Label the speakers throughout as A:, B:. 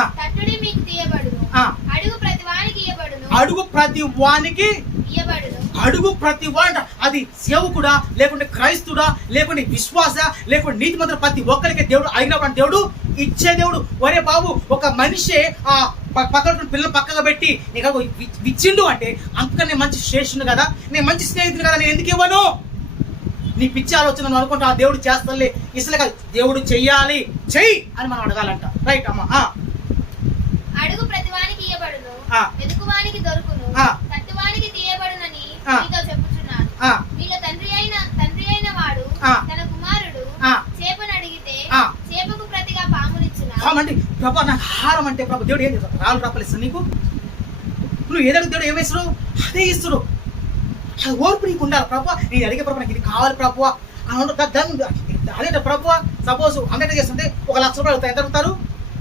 A: తట్టుడి మీకు తీయబడును.
B: ఆ.
A: అడుగు ప్రతి వానికి ఇయ్యబడును.
B: అడుగు ప్రతి వానికి
A: ఇయ్యబడును.
B: అడుగు ప్రతి వాడ అది సేవకుడా లేకుంటే క్రైస్తుడా లేకుంటే విశ్వాస లేకుంటే నీతి మంత్రం ప్రతి ఒక్కరికి దేవుడు అడిగినప్పుడు దేవుడు ఇచ్చే దేవుడు. ఒరే బాబు ఒక మనిషి ఆ పక్కన పిల్లలు పక్కగా పెట్టి నీకు ఇచ్చిండు అంటే అంతకన్నా నేను మంచి శ్రేష్ఠుడు కదా నేను మంచి స్నేహితుడు కదా నేను ఎందుకు ఇవ్వను? నీ పిచ్చి ఆలోచన నువ్వు అనుకుంటా దేవుడు చేస్తాలే ఇసలే కాదు దేవుడు చెయ్యాలి. చెయ్యి అని మనం అడగాలంట. రైట్ అమ్మా ఆ,
A: అడుగు ప్రతి వానికి ఇయ్యబడును
B: ఆ.
A: వెతుకు వానికి దొరుకును తీయబడునని. మీతో చెప్పుచున్నాను. వీళ్ళ తండ్రి అయిన తండ్రి అయిన వాడు. తన కుమారుడు. చేపను అడిగితే. చేపకు ప్రతిగా పామునిచ్చున?
B: అంటే ప్రభా నాకు ఆహారం అంటే ప్రభా దేవుడు ఏం చేస్తాడు రాళ్ళు రాపలిస్తాడు నీకు? నువ్వు ఏదైనా దేవుడు ఏమి ఇస్తాడు అదే ఇస్తాడు అది ఓర్పు నీకు ఉండాలి ప్రభా. నేను అడిగే ప్రభా నాకు ఇది కావాలి ప్రభా. అని దాన్ని అదే ప్రభా? సపోజ్ హండ్రెడ్ చేస్తుంటే ఒక లక్ష రూపాయలు. ఎంత అడుగుతారు?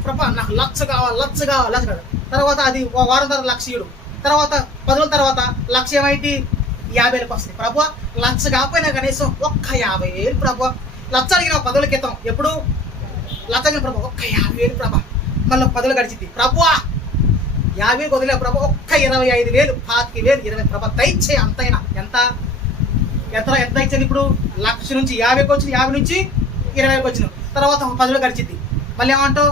B: ప్రభా నాకు లక్ష కావాలి లక్ష కావాలి లక్ష కావాలి. తర్వాత అది ఒక వారం తర్వాత లక్ష ఇయ్యడు. తర్వాత పది రోజుల తర్వాత లక్ష ఏమైంది? యాభై వేలకు వస్తాయి. ప్రభు లక్ష కాకపోయినా కనీసం ఒక్క యాభై వేలు ప్రభు లక్ష అడిగిన పదవుల క్రితం ఎప్పుడు? లతగిన ప్రభు ఒక్క యాభై వేలు ప్రభ మళ్ళీ పదులు గడిచింది. ప్రభు యాభై వదిలే ప్రభు ఒక్క ఇరవై ఐదు వేలు పాతిక వేలు ఇరవై ప్రభ దయచే అంతైనా. ఎంత? ఎంత ఎంత ఇచ్చింది ఇప్పుడు? లక్ష నుంచి యాభైకి వచ్చింది యాభై నుంచి ఇరవైకి వచ్చిన తర్వాత పదవులు గడిచింది. మళ్ళీ ఏమంటావు?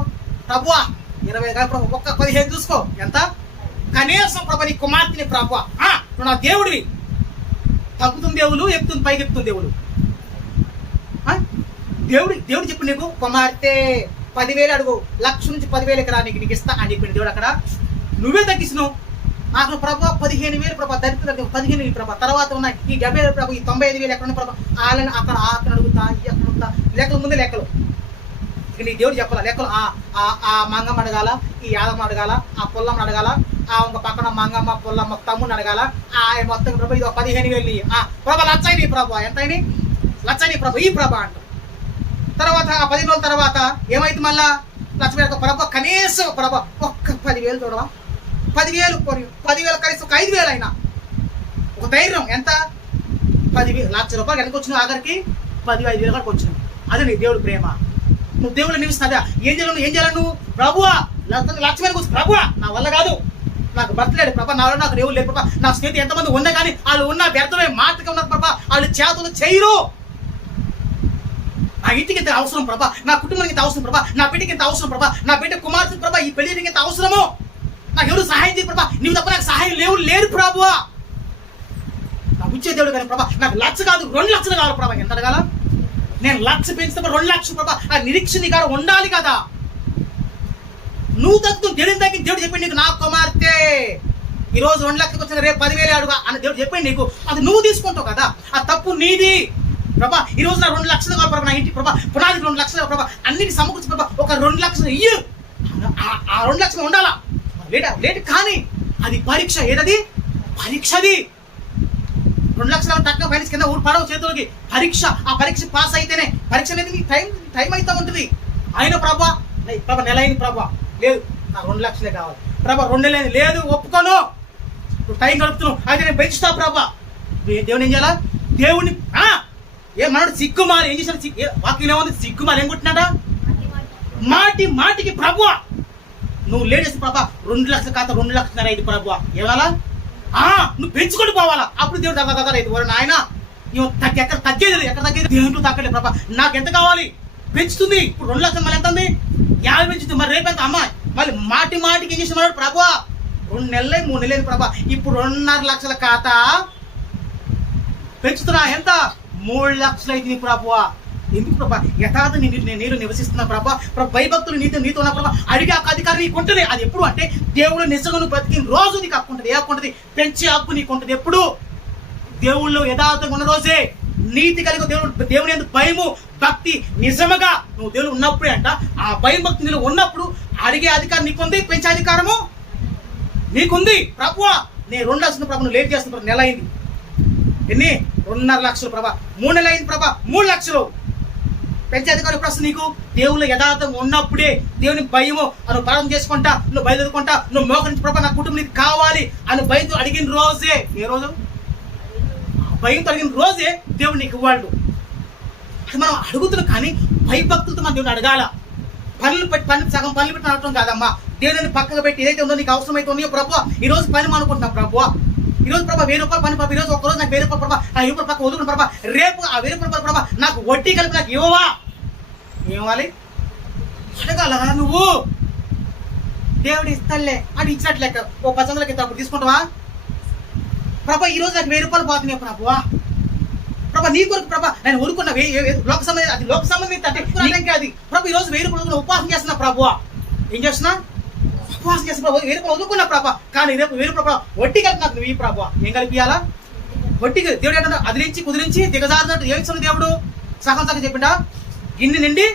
B: ప్రభువా ఇరవై కాదు ప్రభు ఒక్క పదిహేను చూసుకో. ఎంత? కనీసం ప్రభ నీ కుమార్తెని ప్రభు. నువ్వు నా దేవుడివి. తగ్గుతుంది దేవుడు ఎప్పుతుంది పైకి ఎప్పుతుంది దేవుడు ఆ? దేవుడు దేవుడు చెప్పు నీకు కుమార్తె పదివేలు అడుగు లక్ష నుంచి పదివేలు ఎకరా నీకు నీకు ఇస్తా అని చెప్పింది దేవుడు అక్కడ. నువ్వే తగ్గిస్తున్నావు. నాకు ప్రభా పదిహేను వేలు ప్రభా దరిద్ర పదిహేను వేలు ప్రభా. తర్వాత ఉన్న ఈ డెబ్బై వేలు ప్రభా ఈ తొంభై ఐదు వేలు ఎక్కడ ప్రభా? వాళ్ళని అక్కడ అక్కడ అడుగుతా ఈ అక్కడ అడుగుతా లెక్కలు ముందే లెక్కలు ఇక నీ దేవుడు చెప్పాల? లెక్కలు ఆ ఆ- ఆ మంగమ్మ అడగాల? ఈ యాదమ్మ అడగాల? ఆ పుల్లమ్మ అడగాల? ఆ ఒక పక్కన మంగమ్మ పుల్లమ్మ తమ్ముని అడగాల? ఆ మొత్తం ప్రభు ఇది ఒక పదిహేను వేలు ఆ ప్రభా లచ్చైన ప్రభా ఎంత అయినాయి లచ్చని ప్రభా ఈ ప్రభ అంట. తర్వాత ఆ పది రోజుల తర్వాత ఏమైంది మళ్ళా? లక్ష్మీ ప్రభ కనీసం ప్రభ ఒక్క పదివేలు చూడవా? పదివేలు కొని పదివేలు కనీసం ఒక ఐదు వేలు అయినా. ఒక ధైర్యం ఎంత? పదివేలు లక్ష రూపాయలు వెనక వచ్చిన ఆఖరికి పది ఐదు వేలు కనుక వచ్చినాం అదే నీ దేవుడు ప్రేమ. నువ్వు దేవుళ్ళు నిలుస్తున్నా ఏం చేయాలి ఏం చేయాలి నువ్వు? ప్రభువా లక్ష్మీ కూర్చు. ప్రభువా నా వల్ల కాదు. నాకు భర్త లేడు. ప్రభా నాలో నాకు దేవుడు లేదు ప్రభా నా స్నేహితులు ఎంతమంది ఉన్నా కానీ వాళ్ళు ఉన్న వ్యర్థమే మాటగా ఉన్నారు ప్రభా. వాళ్ళు చేతులు చేయరు. నా ఇంటికి ఇంత అవసరం ప్రభా. నా కుటుంబానికి ఇంత అవసరం ప్రభా. నా బిడ్డకి ఇంత అవసరం ప్రభా. నా బిడ్డ కుమార్తె ప్రభా ఈ పెళ్ళి ఇంత అవసరము? నాకు ఎవరు సహాయం చేయ ప్రభా. నీవు తప్ప నాకు సహాయం లేవు లేరు ప్రభువా నాకు ఇచ్చే దేవుడు కానీ ప్రభా నాకు లక్ష కాదు రెండు లక్షలు కావాలి ప్రభా. ఎంత అడగాల? నేను లక్ష పెంచితే రెండు లక్షలు ప్రభా. ఆ నిరీక్షణ కాడ ఉండాలి కదా. నువ్వు తగ్గు దేవుడిని తగ్గి దేవుడు చెప్పి నీకు నా కుమార్తె. ఈ రోజు రెండు లక్షలకు వచ్చిన రేపు పదివేలు అడుగు అని దేవుడు చెప్పి నీకు. అది నువ్వు తీసుకుంటావు కదా. ఆ తప్పు నీది. ప్రభా ఈ రోజు నా రెండు లక్షలు కావాలి ప్రభా నా ఇంటి ప్రభా. పునాది రెండు లక్షలు ప్రభా. అన్నిటి సమకూర్చి ప్రభా ఒక రెండు లక్షలు ఇయ్యు. ఆ- ఆ రెండు లక్షలు ఉండాలా? లేట్ లేట్ కానీ అది పరీక్ష ఏదది? పరీక్షది. రెండు లక్షల తక్కువ ఫైనాన్స్ కింద ఊరు పడవు చేతులకి. పరీక్ష ఆ పరీక్ష పాస్ అయితేనే. పరీక్ష అనేది నీకు టైం టైం అయితే ఉంటుంది. ఆయన ప్రభా ప్రభా నెల అయింది ప్రభా. లేదు నాకు రెండు లక్షలే కావాలి. ప్రభా రెండు నెలలు లేదు ఒప్పుకోను. నువ్వు టైం గడుపుతున్నావు. అయితే నేను పెంచుతా ప్రభా. దేవుని ఏం చేయాలా? దేవుని ఆ, ఏ మనడు సిగ్గుమాలి. ఏం చేశాడు? సిగ్గు ఏ- ఏముంది? సిగ్గుమాలి. ఏం కొట్టినాడా? మాటి మాటికి ప్రభు! నువ్వు లేడీస్ ప్రభా రెండు లక్షల ఖాతా రెండు లక్షల ఐదు ప్రభు. ఇవ్వాలా నువ్వు పెంచుకొని పోవాలా? అప్పుడు దేవుడు దగ్గర దగ్గర ఐదు నాయన నువ్వు తగ్గ ఎక్కడ తగ్గేది ఎక్కడ తగ్గేది దేవుడు తగ్గలేదు ప్రభా. నాకు ఎంత కావాలి? పెంచుతుంది. ఇప్పుడు రెండు లక్షలు మళ్ళీ ఎంత ఉంది యాభై పెంచుతుంది. మరి రేపు ఎంత? అమ్మాయి. మళ్ళీ మాటి మాటికి ఏం చేసిన ప్రభా? రెండు నెలలే మూడు నెలలేదు ప్రభా. ఇప్పుడు రెండున్నర లక్షల ఖాతా పెంచుతున్నా. ఎంత? మూడు లక్షలు అయితే ప్రభువా ఎందుకు ప్రభా? యథార్థ నేను నీరు నివసిస్తున్నా ప్రభా ప్రభా భయభక్తులు నీతో నీతో ఉన్న ప్రభా అడిగే హక్కు అధికారం నీకు ఉంటుంది అది ఎప్పుడు అంటే దేవుడు నిజంగా నువ్వు బ్రతికిన రోజు నీకు హక్కు ఉంటుంది. ఏ హక్కు ఉంటుంది? పెంచే హక్కు నీకు ఉంటుంది. ఎప్పుడు? దేవుళ్ళు యథార్థంగా ఉన్న రోజే నీతి కలిగి దేవుడు దేవుని ఎందుకు భయము భక్తి నిజముగా నువ్వు దేవుడు ఉన్నప్పుడే అంట. ఆ భయం భక్తి నీళ్ళు ఉన్నప్పుడు అడిగే అధికారం నీకుంది పెంచే అధికారము నీకుంది. ప్రభువా నేను రెండు లక్షల ప్రభు నువ్వు లేట్ చేస్తున్నా నెల అయింది. ఎన్ని? రెండున్నర లక్షలు ప్రభా. మూడు నెల అయింది ప్రభా. మూడు లక్షలు. పెంచే అధికారం ఎప్పుడు వస్తుంది నీకు? దేవుళ్ళు యథార్థం ఉన్నప్పుడే దేవుని భయము నువ్వు ప్రార్థన చేసుకుంటా నువ్వు బయలుదేరుకుంటా నువ్వు మోకరించి ప్రభావ నా కుటుంబం నీకు కావాలి అని భయంతో అడిగిన రోజే ఏ రోజు? భయంతో అడిగిన రోజే దేవుడు నీకు ఇవ్వాడు. అది మనం అడుగుతున్నాం కానీ భయభక్తులతో మన దేవుడు అడగాల. పనులు పెట్టి పని సగం పనులు పెట్టి అడగడం కాదమ్మా. దేవుని పక్కకు పెట్టి ఏదైతే ఉందో నీకు అవసరమైతే ఉన్నాయో ప్రభు ఈ రోజు పని అనుకుంటున్నాం ప్రభు. ఈ రోజు ప్రభా వెయ్యి రూపాయలు పని ప్రభా ఈ రోజు ఒక రోజు నాకు వెయ్యి రూపాయలు ప్రభా ఆ వెయ్యి రూపాయలు పక్క వదులుకున్న ప్రభా రేపు ఆ వెయ్యి రూపాయలు ప్రభా నాకు వడ్డీ కలిపి నాకు ఇవ్వవా? ఏమవ్వాలి? అడగాలరా నువ్వు? దేవుడు ఇస్తాలే అని ఇచ్చినట్లు లెక్క ఓ పది వందలకి ఇంత అప్పుడు తీసుకుంటావా? ప్రభా ఈ రోజు నాకు వెయ్యి రూపాయలు పోతున్నాయి ప్రభువా ప్రభా నీ కొరకు ప్రభా నేను ఊరుకున్న లోక సంబంధం అది లోక సంబంధం అంటే అది? ప్రభా ఈ రోజు వెయ్యి రూపాయలు ఉపవాసం చేస్తున్నా ప్రభువా ఏం చేస్తున్నా? ఉపవాసం చేస్తున్నా ప్రభావ వేరు రూపాయలు వదులుకున్నా కానీ రేపు వేరు ప్రభావ వడ్డీ కలిపి నాకు నువ్వు ఈ ప్రభావ ఏం కలిపియాలా? వడ్డీ దేవుడు ఏంటంటే అదిలించి కుదిరించి దిగజారినట్టు ఏమి దేవుడు. సగం సగం చెప్పిండా? గిన్నె నిండి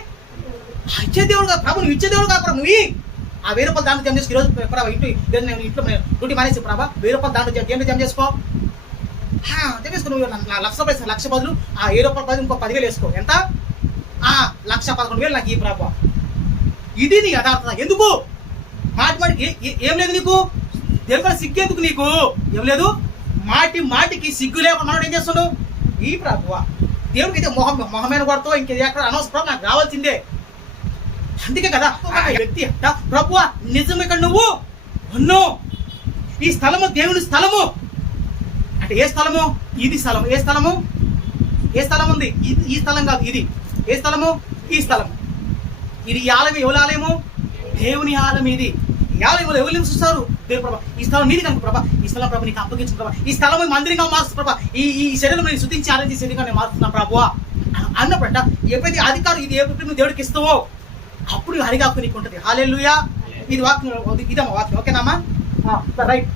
B: ఇచ్చే దేవుడు కాదు ప్రభు నువ్వు ఇచ్చే దేవుడు కాదు ప్రభు నువ్వు ఆ వెయ్యి రూపాయలు దాంట్లో జమ చేసుకో ఈరోజు ప్రభావ ఇంటి నేను ఇంట్లో డ్యూటీ మానేసి ప్రభావ వెయ్యి రూపాయలు దాంట్లో జమ జమ చేసుకో? హా, జమ చేసుకో నువ్వు. నా- లక్ష రూపాయలు లక్ష బదులు ఆ వెయ్యి రూపాయల బదులు ఇంకో పదివేలు వేసుకో. ఎంత? ఆ లక్ష పదకొండు వేలు నాకు ఈ ప్రభా. ఇది నీ యథార్థత. ఎందుకు? మాటి మాటికి ఏ- లేదు నీకు? దేవుడు సిగ్గేందుకు నీకు? ఏం లేదు? మాటి మాటికి సిగ్గు లేకుండా మనోడు ఏం చేస్తున్నాడు ఈ ప్రభువా. దేవుడికి అయితే మొహం మొహమైన కొడతావు ఇంకేది ఎక్కడ అనవసరం నాకు రావాల్సిందే. అందుకే కదా ఆ వ్యక్తి అంట, ప్రభువా నిజం ఇక్కడ నువ్వు? ఉన్ను. ఈ స్థలము దేవుని స్థలము. అంటే ఏ స్థలము? ఇది స్థలం ఏ స్థలము? ఏ స్థలం ఉంది? ఇది ఈ స్థలం కాదు ఇది. ఏ స్థలము? ఈ స్థలము ఇది ఈ ఆలయం ఎవరి ఆలయము? దేవుని ఆలయం ఇది. యాభై వేల ఎవరు నివసిస్తారు దేవు ప్రభా ఈ స్థలం నీది కనుక ప్రభా ఈ స్థలం ప్రభా నీకు అప్పగించిన ప్రభా ఈ స్థలం మందిరంగా మారుస్తు ప్రభా ఈ ఈ శరీరం నేను శుద్ధించి ఆరాధించి శరీరంగా నేను మారుస్తున్నా ప్రభా అన్నప్పుడంట ఎప్పుడైతే అధికారం ఇది ఎప్పుడు నువ్వు దేవుడికి ఇస్తావో అప్పుడు హరిగాకు నీకు ఉంటుంది. హాలెలుయా ఇది వాక్యం ఇదమ్మా వాక్యం. ఓకేనామా రైట్.